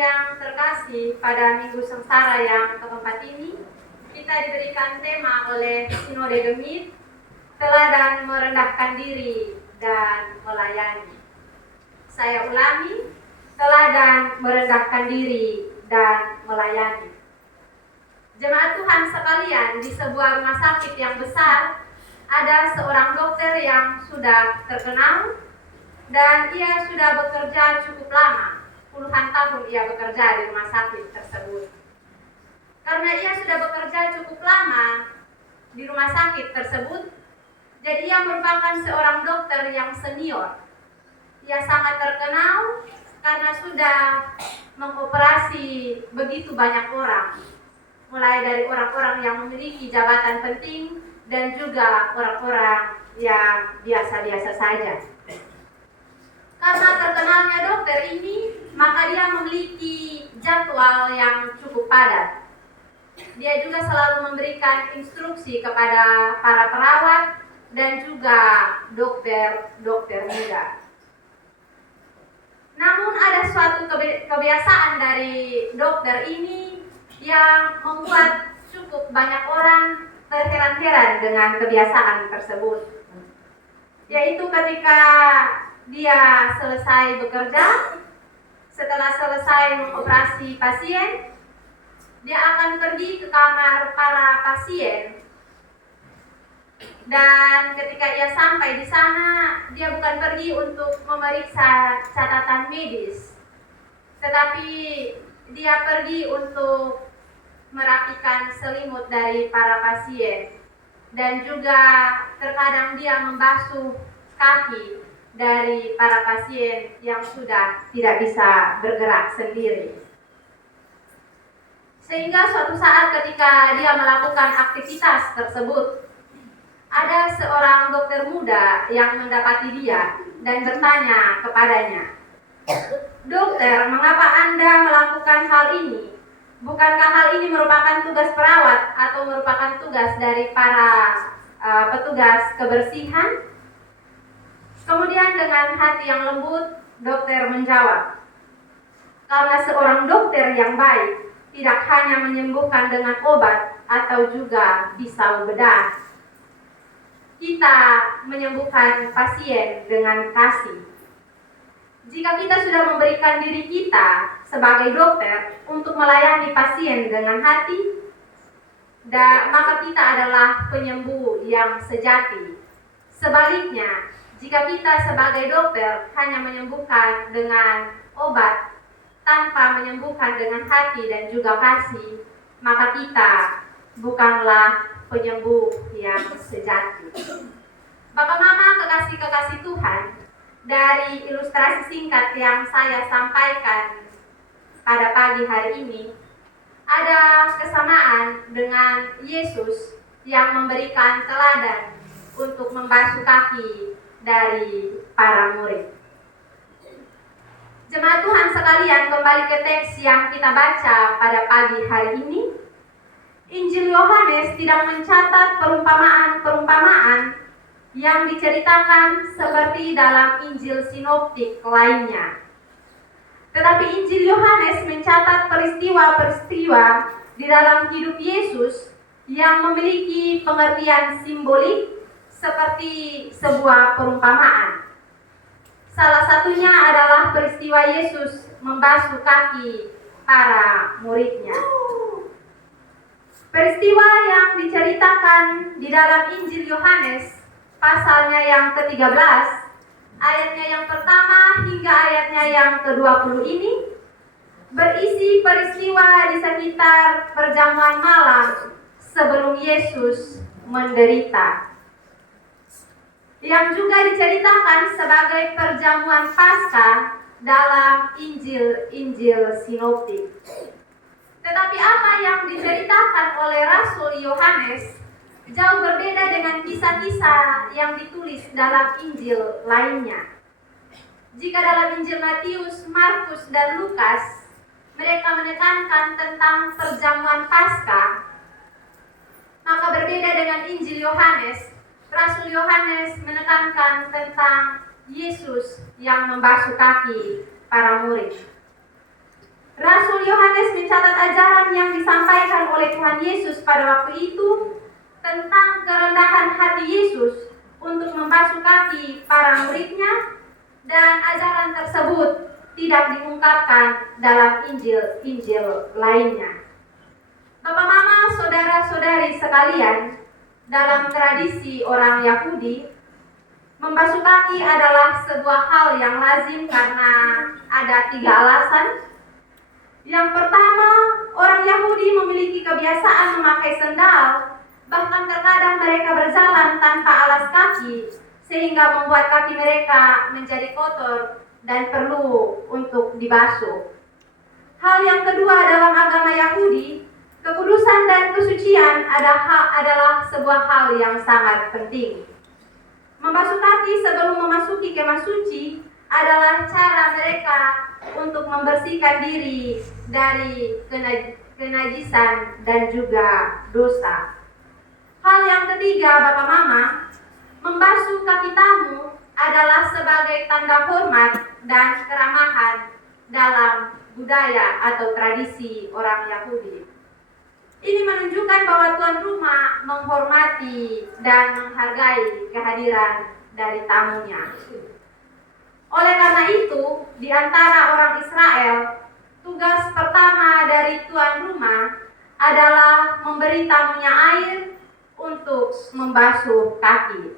yang terkasih, pada Minggu Sengsara yang keempat ini, kita diberikan tema oleh Sinode Gemit, teladan merendahkan diri dan melayani. Saya ulangi, teladan merendahkan diri dan melayani. Jemaat Tuhan sekalian, di sebuah rumah sakit yang besar, ada seorang dokter yang sudah terkenal dan ia sudah bekerja cukup lama. Puluhan tahun ia bekerja di rumah sakit tersebut. Karena ia sudah bekerja cukup lama di rumah sakit tersebut, jadi ia merupakan seorang dokter yang senior. Ia sangat terkenal karena sudah mengoperasi begitu banyak orang, mulai dari orang-orang yang memiliki jabatan penting dan juga orang-orang yang biasa-biasa saja. Karena terkenalnya dokter ini, maka dia memiliki jadwal yang cukup padat. Dia juga selalu memberikan instruksi kepada para perawat dan juga dokter-dokter muda. Namun ada suatu kebiasaan dari dokter ini yang membuat cukup banyak orang terheran-heran dengan kebiasaan tersebut. Yaitu ketika dia selesai bekerja, setelah selesai mengoperasi pasien, dia akan pergi ke kamar para pasien. Dan ketika ia sampai di sana, dia bukan pergi untuk memeriksa catatan medis, tetapi dia pergi untuk merapikan selimut dari para pasien. Dan juga terkadang dia membasuh kaki dari para pasien yang sudah tidak bisa bergerak sendiri. Sehingga suatu saat ketika dia melakukan aktivitas tersebut, ada seorang dokter muda yang mendapati dia dan bertanya kepadanya, "Dokter, mengapa Anda melakukan hal ini? Bukankah hal ini merupakan tugas perawat atau merupakan tugas dari para petugas kebersihan?" Kemudian dengan hati yang lembut, dokter menjawab, "Karena seorang dokter yang baik tidak hanya menyembuhkan dengan obat atau juga pisau bedah. Kita menyembuhkan pasien dengan kasih. Jika kita sudah memberikan diri kita sebagai dokter untuk melayani pasien dengan hati, maka kita adalah penyembuh yang sejati. Sebaliknya, jika kita sebagai dokter hanya menyembuhkan dengan obat tanpa menyembuhkan dengan hati dan juga kasih, maka kita bukanlah penyembuh yang sejati." Bapak Mama, kekasih-kekasih Tuhan, dari ilustrasi singkat yang saya sampaikan pada pagi hari ini, ada kesamaan dengan Yesus yang memberikan teladan untuk membasuh kaki dari para murid. Jemaat Tuhan sekalian, kembali ke teks yang kita baca pada pagi hari ini. Injil Yohanes tidak mencatat perumpamaan-perumpamaan yang diceritakan seperti dalam Injil sinoptik lainnya. Tetapi Injil Yohanes mencatat peristiwa-peristiwa di dalam hidup Yesus yang memiliki pengertian simbolik seperti sebuah perumpamaan. Salah satunya adalah peristiwa Yesus membasuh kaki para muridnya. Peristiwa yang diceritakan di dalam Injil Yohanes, pasalnya yang ke-13, ayatnya yang pertama hingga ayatnya yang ke-20 ini, berisi peristiwa di sekitar perjamuan malam sebelum Yesus menderita, yang juga diceritakan sebagai perjamuan Paskah dalam Injil sinoptik. Tetapi apa yang diceritakan oleh Rasul Yohanes jauh berbeda dengan kisah-kisah yang ditulis dalam Injil lainnya. Jika dalam Injil Matius, Markus, dan Lukas, mereka menekankan tentang perjamuan Paskah, maka berbeda dengan Injil Yohanes, Rasul Yohanes menekankan tentang Yesus yang membasuh kaki para murid. Rasul Yohanes mencatat ajaran yang disampaikan oleh Tuhan Yesus pada waktu itu tentang kerendahan hati Yesus untuk membasuh kaki para muridnya, dan ajaran tersebut tidak diungkapkan dalam Injil-Injil lainnya. Bapak Mama, saudara-saudari sekalian, dalam tradisi orang Yahudi, membasuh kaki adalah sebuah hal yang lazim karena ada 3 alasan. Yang pertama, orang Yahudi memiliki kebiasaan memakai sendal, bahkan terkadang mereka berjalan tanpa alas kaki, sehingga membuat kaki mereka menjadi kotor dan perlu untuk dibasuh. Hal yang kedua, dalam agama Yahudi, kekudusan dan kesucian adalah sebuah hal yang sangat penting. Membasuh kaki sebelum memasuki kemah suci adalah cara mereka untuk membersihkan diri dari kenajisan dan juga dosa. Hal yang ketiga, Bapak Mama, membasuh kaki tamu adalah sebagai tanda hormat dan keramahan dalam budaya atau tradisi orang Yahudi. Ini menunjukkan bahwa tuan rumah menghormati dan menghargai kehadiran dari tamunya. Oleh karena itu, di antara orang Israel, tugas pertama dari tuan rumah adalah memberi tamunya air untuk membasuh kaki.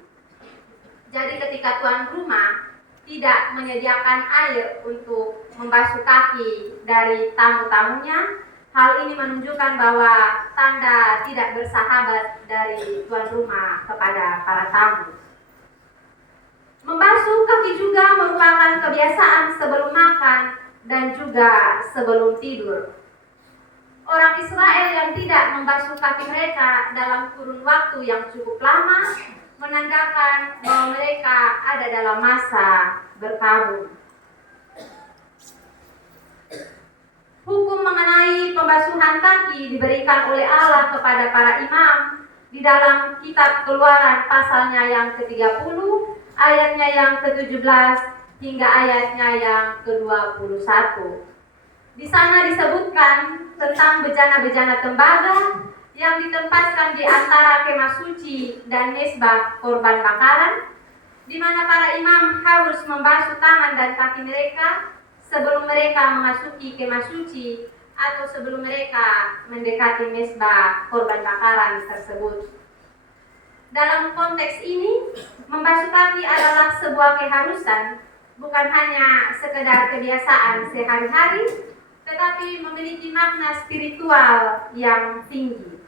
Jadi ketika tuan rumah tidak menyediakan air untuk membasuh kaki dari tamu-tamunya, hal ini menunjukkan bahwa tanda tidak bersahabat dari tuan rumah kepada para tamu. Membasuh kaki juga merupakan kebiasaan sebelum makan dan juga sebelum tidur. Orang Israel yang tidak membasuh kaki mereka dalam kurun waktu yang cukup lama menandakan bahwa mereka ada dalam masa berkabung. Hukum mengenai pembasuhan kaki diberikan oleh Allah kepada para imam di dalam kitab Keluaran pasalnya yang ke-30, ayatnya yang ke-17 hingga ayatnya yang ke-21. Di sana disebutkan tentang bejana-bejana tembaga yang ditempatkan di antara kemah suci dan mezbah korban bakaran, di mana para imam harus membasuh tangan dan kaki mereka sebelum mereka memasuki kemah suci atau sebelum mereka mendekati mezbah korban bakaran tersebut. Dalam konteks ini, membasuh kaki adalah sebuah keharusan, bukan hanya sekedar kebiasaan sehari-hari, tetapi memiliki makna spiritual yang tinggi.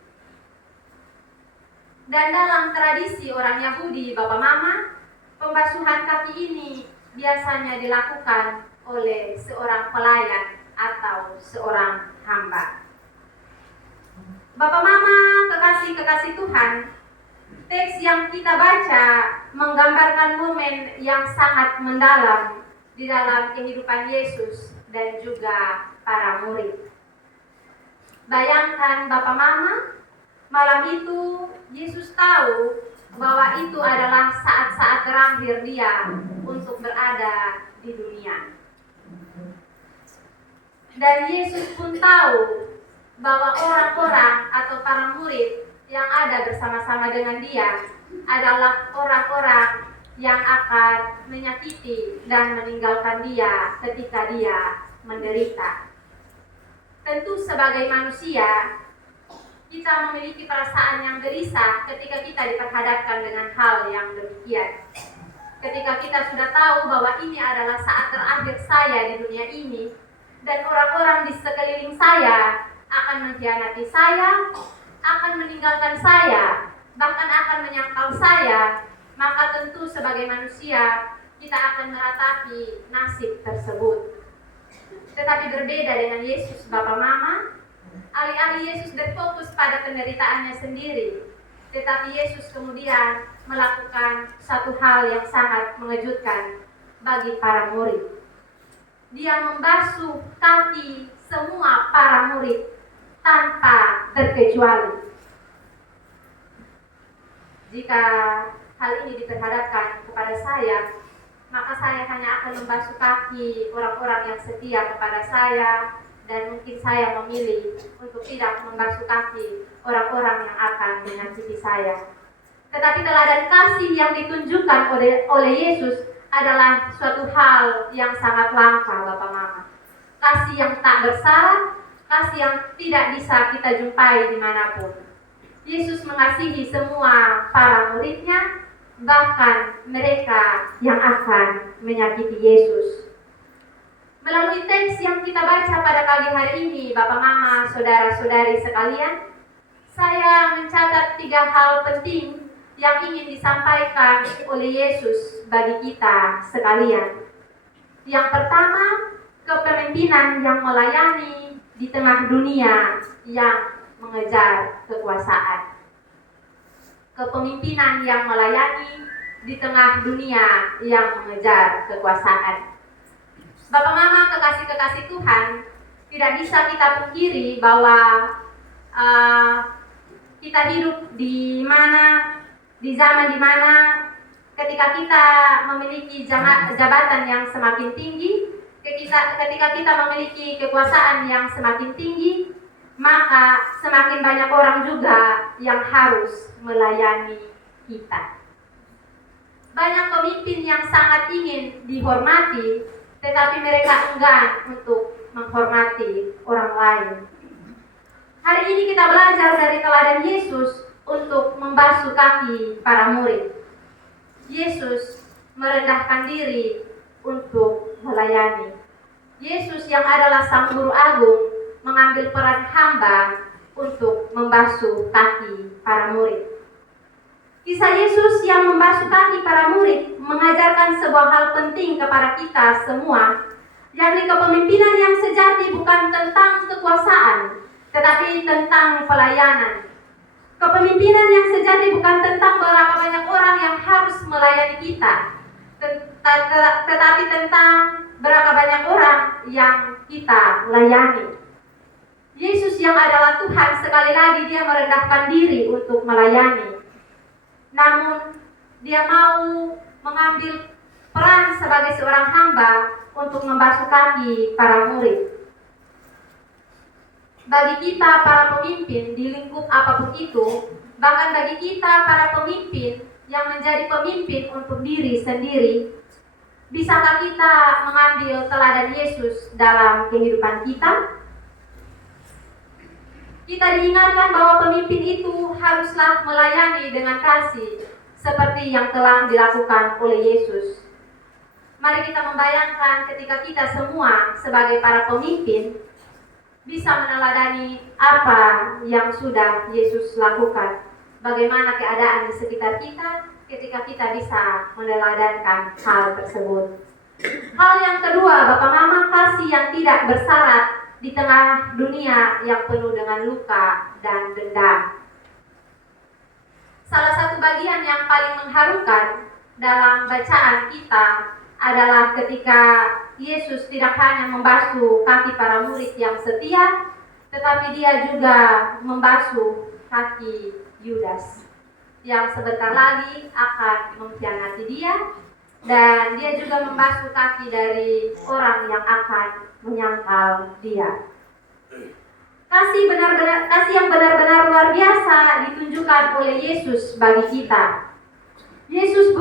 Dan dalam tradisi orang Yahudi, Bapak Mama, pembasuhan kaki ini biasanya dilakukan oleh seorang pelayan atau seorang hamba. Bapak Mama, kekasih-kekasih Tuhan, teks yang kita baca menggambarkan momen yang sangat mendalam di dalam kehidupan Yesus dan juga para murid. Bayangkan Bapak Mama, malam itu Yesus tahu bahwa itu adalah saat-saat terakhir dia untuk berada di dunia. Dan Yesus pun tahu bahwa orang-orang atau para murid yang ada bersama-sama dengan dia adalah orang-orang yang akan menyakiti dan meninggalkan dia ketika dia menderita. Tentu sebagai manusia, kita memiliki perasaan yang gelisah ketika kita diperhadapkan dengan hal yang demikian. Ketika kita sudah tahu bahwa ini adalah saat terakhir saya di dunia ini, dan orang-orang di sekeliling saya akan mengkhianati saya, akan meninggalkan saya, bahkan akan menyangkal saya, maka tentu sebagai manusia kita akan meratapi nasib tersebut. Tetapi berbeda dengan Yesus, Bapak Mama, alih-alih Yesus berfokus pada penderitaannya sendiri, tetapi Yesus kemudian melakukan satu hal yang sangat mengejutkan bagi para murid. Dia membasuh kaki semua para murid tanpa terkecuali. Jika hal ini diperhadapkan kepada saya, maka saya hanya akan membasuh kaki orang-orang yang setia kepada saya, dan mungkin saya memilih untuk tidak membasuh kaki orang-orang yang akan menyakiti saya. Tetapi teladan kasih yang ditunjukkan oleh Yesus adalah suatu hal yang sangat langka, Bapak Mama. Kasih yang tak bersyarat, kasih yang tidak bisa kita jumpai dimanapun. Yesus mengasihi semua para muridnya, bahkan mereka yang akan menyakiti Yesus. Melalui teks yang kita baca pada pagi hari ini, Bapak Mama, saudara-saudari sekalian, saya mencatat 3 hal penting yang ingin disampaikan oleh Yesus bagi kita sekalian. Yang pertama, kepemimpinan yang melayani di tengah dunia yang mengejar kekuasaan. Kepemimpinan yang melayani di tengah dunia yang mengejar kekuasaan. Bapak Mama, kekasih-kekasih Tuhan, tidak bisa kita pungkiri bahwa kita hidup di zaman di mana ketika kita memiliki jabatan yang semakin tinggi, ketika kita memiliki kekuasaan yang semakin tinggi, maka semakin banyak orang juga yang harus melayani kita. Banyak pemimpin yang sangat ingin dihormati, tetapi mereka enggan untuk menghormati orang lain. Hari ini kita belajar dari teladan Yesus untuk membasuh kaki para murid. Yesus merendahkan diri untuk melayani. Yesus yang adalah Sang Guru Agung mengambil peran hamba untuk membasuh kaki para murid. Kisah Yesus yang membasuh kaki para murid mengajarkan sebuah hal penting kepada kita semua, yakni kepemimpinan yang sejati bukan tentang kekuasaan, tetapi tentang pelayanan. Kepemimpinan yang sejati bukan tentang berapa banyak orang yang harus melayani kita, tetapi tentang berapa banyak orang yang kita layani. Yesus yang adalah Tuhan, sekali lagi dia merendahkan diri untuk melayani. Namun dia mau mengambil peran sebagai seorang hamba untuk membasuh kaki para murid. Bagi kita para pemimpin di lingkup apapun itu, bahkan bagi kita para pemimpin yang menjadi pemimpin untuk diri sendiri, bisakah kita mengambil teladan Yesus dalam kehidupan kita? Kita diingatkan bahwa pemimpin itu haruslah melayani dengan kasih seperti yang telah dilakukan oleh Yesus. Mari kita membayangkan ketika kita semua sebagai para pemimpin bisa meneladani apa yang sudah Yesus lakukan. Bagaimana keadaan di sekitar kita ketika kita bisa meneladankan hal tersebut. Hal yang kedua, Bapak Mama, kasih yang tidak bersyarat di tengah dunia yang penuh dengan luka dan dendam. Salah satu bagian yang paling mengharukan dalam bacaan kita adalah ketika Yesus tidak hanya membasuh kaki para murid yang setia, tetapi dia juga membasuh kaki Yudas yang sebentar lagi akan mengkhianati dia, dan dia juga membasuh kaki dari orang yang akan menyangkal dia. Kasih yang benar-benar luar biasa ditunjukkan oleh Yesus bagi kita. Yesus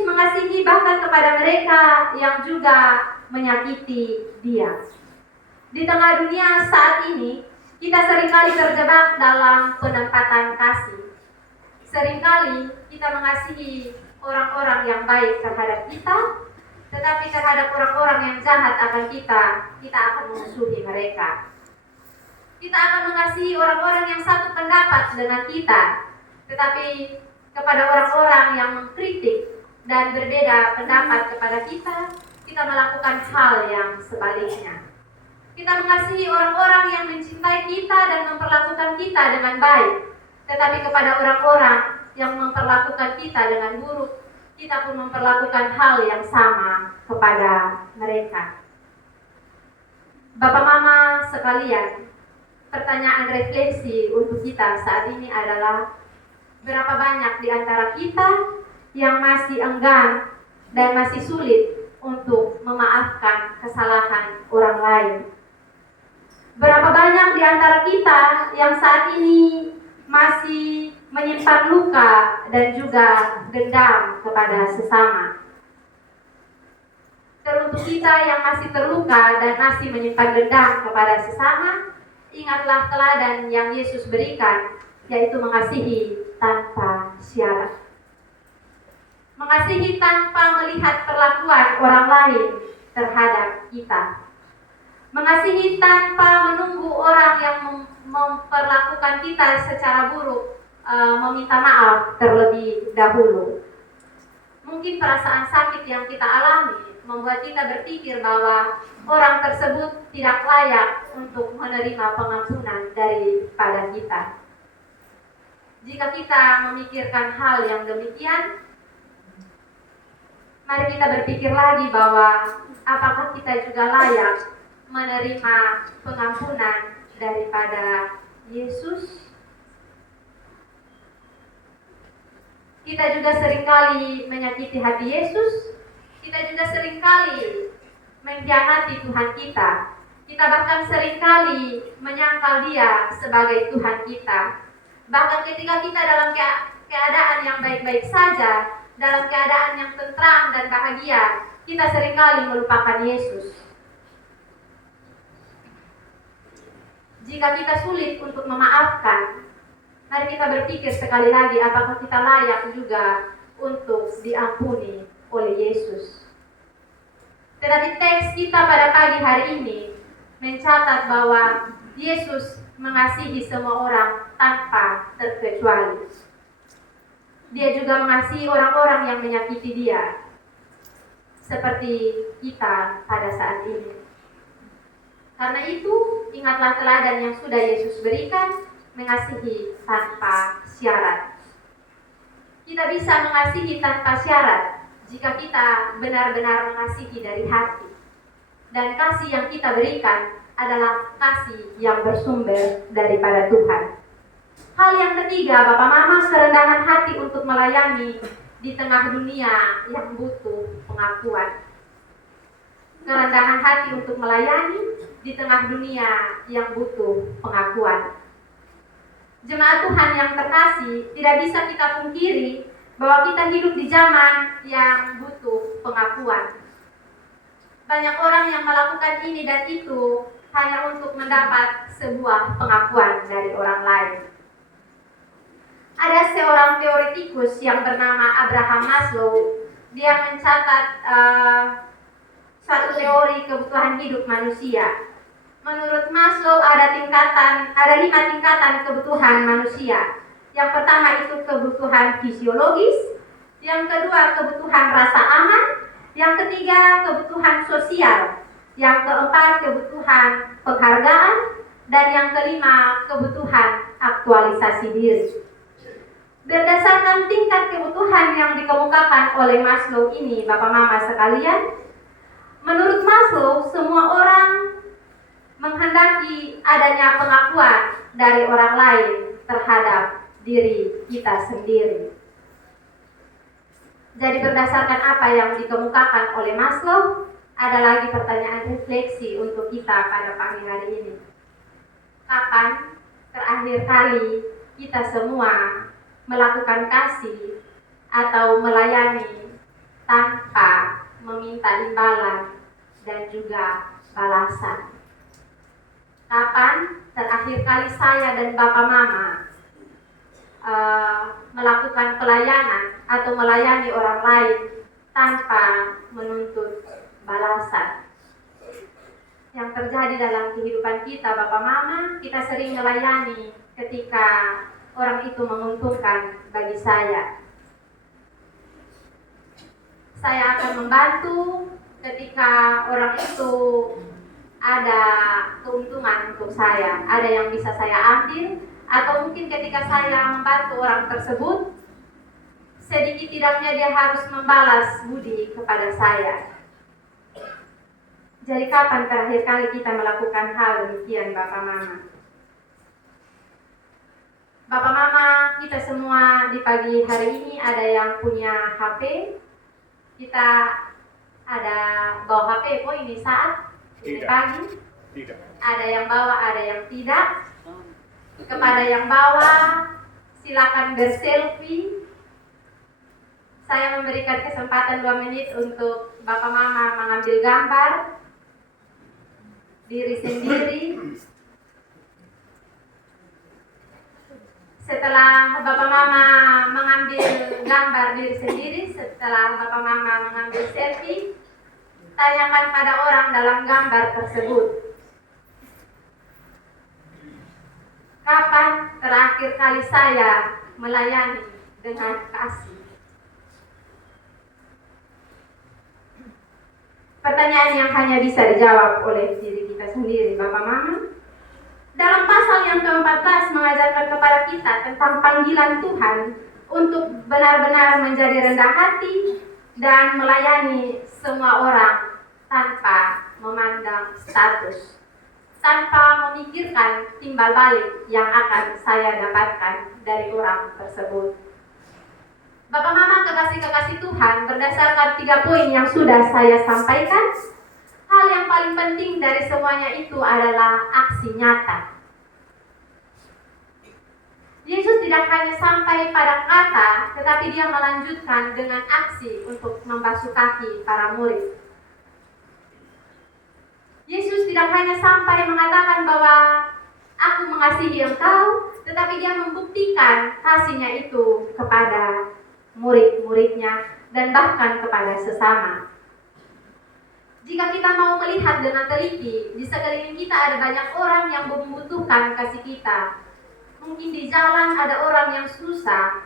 mengasihi bahkan kepada mereka yang juga menyakiti dia. Di tengah dunia saat ini, kita seringkali terjebak dalam penempatan kasih. Seringkali kita mengasihi orang-orang yang baik terhadap kita, tetapi terhadap orang-orang yang jahat akan kita akan memusuhi mereka. Kita akan mengasihi orang-orang yang satu pendapat dengan kita, tetapi kepada orang-orang yang mengkritik dan berbeda pendapat kepada kita melakukan hal yang sebaliknya. Kita mengasihi orang-orang yang mencintai kita dan memperlakukan kita dengan baik, tetapi kepada orang-orang yang memperlakukan kita dengan buruk, kita pun memperlakukan hal yang sama kepada mereka. Bapak Mama sekalian, pertanyaan refleksi untuk kita saat ini adalah, berapa banyak di antara kita yang masih enggan dan masih sulit untuk memaafkan kesalahan orang lain? Berapa banyak di antara kita yang saat ini masih menyimpan luka dan juga dendam kepada sesama. Teruntuk kita yang masih terluka dan masih menyimpan dendam kepada sesama, ingatlah teladan yang Yesus berikan, yaitu mengasihi tanpa syarat. Mengasihi tanpa melihat perlakuan orang lain terhadap kita. Mengasihi tanpa menunggu orang yang memperlakukan kita secara buruk, meminta maaf terlebih dahulu. Mungkin perasaan sakit yang kita alami membuat kita berpikir bahwa orang tersebut tidak layak untuk menerima pengampunan daripada kita. Jika kita memikirkan hal yang demikian, mari kita berpikir lagi bahwa apakah kita juga layak menerima pengampunan daripada Yesus. Kita juga seringkali menyakiti hati Yesus. Kita juga seringkali mengkhianati Tuhan kita. Kita bahkan seringkali menyangkal Dia sebagai Tuhan kita. Bahkan ketika kita dalam keadaan yang baik-baik saja, dalam keadaan yang tentram dan bahagia, kita seringkali melupakan Yesus. Jika kita sulit untuk memaafkan, mari kita berpikir sekali lagi apakah kita layak juga untuk diampuni oleh Yesus. Tetapi teks kita pada pagi hari ini mencatat bahwa Yesus mengasihi semua orang tanpa terkecuali. Dia juga mengasihi orang-orang yang menyakiti Dia, seperti kita pada saat ini. Karena itu, ingatlah teladan yang sudah Yesus berikan, mengasihi tanpa syarat. Kita bisa mengasihi tanpa syarat jika kita benar-benar mengasihi dari hati. Dan kasih yang kita berikan adalah kasih yang bersumber daripada Tuhan. Hal yang ketiga, Bapak Mama, kerendahan hati untuk melayani di tengah dunia yang butuh pengakuan. Kerendahan hati untuk melayani di tengah dunia yang butuh pengakuan. Jemaat Tuhan yang terkasih, tidak bisa kita pungkiri bahwa kita hidup di zaman yang butuh pengakuan. Banyak orang yang melakukan ini dan itu hanya untuk mendapat sebuah pengakuan dari orang lain. Ada seorang teoretikus yang bernama Abraham Maslow. Dia mencatat satu teori kebutuhan hidup manusia. Menurut Maslow ada 5 tingkatan kebutuhan manusia. Yang pertama itu kebutuhan fisiologis, yang kedua kebutuhan rasa aman, yang ketiga kebutuhan sosial, yang keempat kebutuhan penghargaan, dan yang kelima kebutuhan aktualisasi diri. Berdasarkan tingkat kebutuhan yang dikemukakan oleh Maslow ini, Bapak Mama sekalian, menurut Maslow semua orang menghendaki adanya pengakuan dari orang lain terhadap diri kita sendiri. Jadi berdasarkan apa yang dikemukakan oleh Maslow, ada lagi pertanyaan refleksi untuk kita pada pagi hari ini. Kapan terakhir kali kita semua melakukan kasih atau melayani tanpa meminta imbalan dan juga balasan? Kapan terakhir kali saya dan Bapak Mama melakukan pelayanan atau melayani orang lain tanpa menuntut balasan? Yang terjadi dalam kehidupan kita, Bapak Mama, kita sering melayani ketika orang itu menguntungkan bagi saya. Saya akan membantu ketika orang itu ada keuntungan untuk saya, ada yang bisa saya ambil, atau mungkin ketika saya membantu orang tersebut, sedikit tidaknya dia harus membalas budi kepada saya. Jadi kapan terakhir kali kita melakukan hal demikian, Bapak Mama? Bapak Mama, kita semua di pagi hari ini ada yang punya HP. Kita ada bawa HP ini saat ini pagi. Tidak. Ada yang bawa, ada yang tidak. Kepada yang bawa, silakan berselfie. Saya memberikan kesempatan 2 menit untuk Bapak Mama mengambil gambar diri sendiri. Setelah Bapak Mama mengambil gambar diri sendiri, setelah Bapak Mama mengambil selfie, tanyakan pada orang dalam gambar tersebut, kapan terakhir kali saya melayani dengan kasih? Pertanyaan yang hanya bisa dijawab oleh diri kita sendiri, Bapak Mama. Dalam pasal yang ke-14 mengajarkan kepada kita tentang panggilan Tuhan untuk benar-benar menjadi rendah hati dan melayani semua orang tanpa memandang status, tanpa memikirkan timbal balik yang akan saya dapatkan dari orang tersebut. Bapak Mama kekasih-kekasih Tuhan, berdasarkan 3 poin yang sudah saya sampaikan, hal yang paling penting dari semuanya itu adalah aksi nyata. Yesus tidak hanya sampai pada kata, tetapi dia melanjutkan dengan aksi untuk membasuh kaki para murid. Yesus tidak hanya sampai mengatakan bahwa aku mengasihi engkau, tetapi dia membuktikan kasihnya itu kepada murid-muridnya dan bahkan kepada sesama. Jika kita mau melihat dengan teliti, di sekeliling kita ada banyak orang yang membutuhkan kasih kita. Mungkin di jalan ada orang yang susah,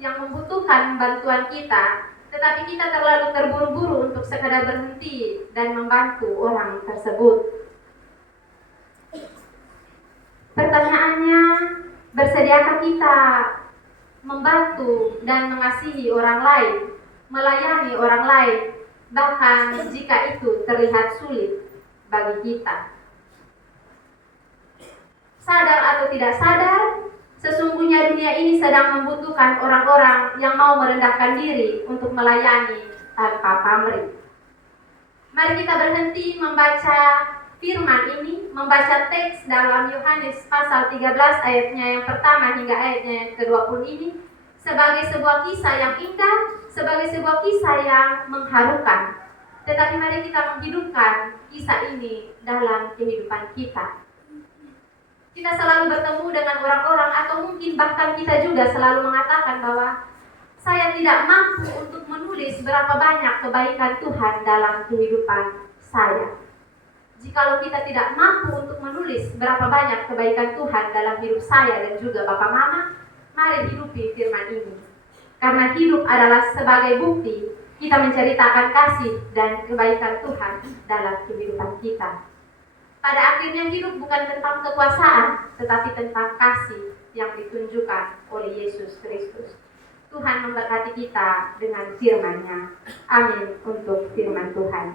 yang membutuhkan bantuan kita, tetapi kita terlalu terburu-buru untuk sekadar berhenti dan membantu orang tersebut. Pertanyaannya, bersediakah kita membantu dan mengasihi orang lain, melayani orang lain, bahkan jika itu terlihat sulit bagi kita? Sadar atau tidak sadar, sesungguhnya dunia ini sedang membutuhkan orang-orang yang mau merendahkan diri untuk melayani tanpa pamrih. Mari kita berhenti membaca firman ini, membaca teks dalam Yohanes pasal 13 ayatnya yang pertama hingga ayatnya yang ke-20 ini sebagai sebuah kisah yang indah, sebagai sebuah kisah yang mengharukan. Tetapi mari kita menghidupkan kisah ini dalam kehidupan kita. Kita selalu bertemu dengan orang-orang atau mungkin bahkan kita juga selalu mengatakan bahwa saya tidak mampu untuk menulis berapa banyak kebaikan Tuhan dalam kehidupan saya. Jikalau kita tidak mampu untuk menulis berapa banyak kebaikan Tuhan dalam hidup saya dan juga Bapak Mama, mari hidupi firman ini. Karena hidup adalah sebagai bukti kita menceritakan kasih dan kebaikan Tuhan dalam kehidupan kita. Pada akhirnya hidup bukan tentang kekuasaan, tetapi tentang kasih yang ditunjukkan oleh Yesus Kristus. Tuhan memberkati kita dengan firman-Nya. Amin untuk firman Tuhan.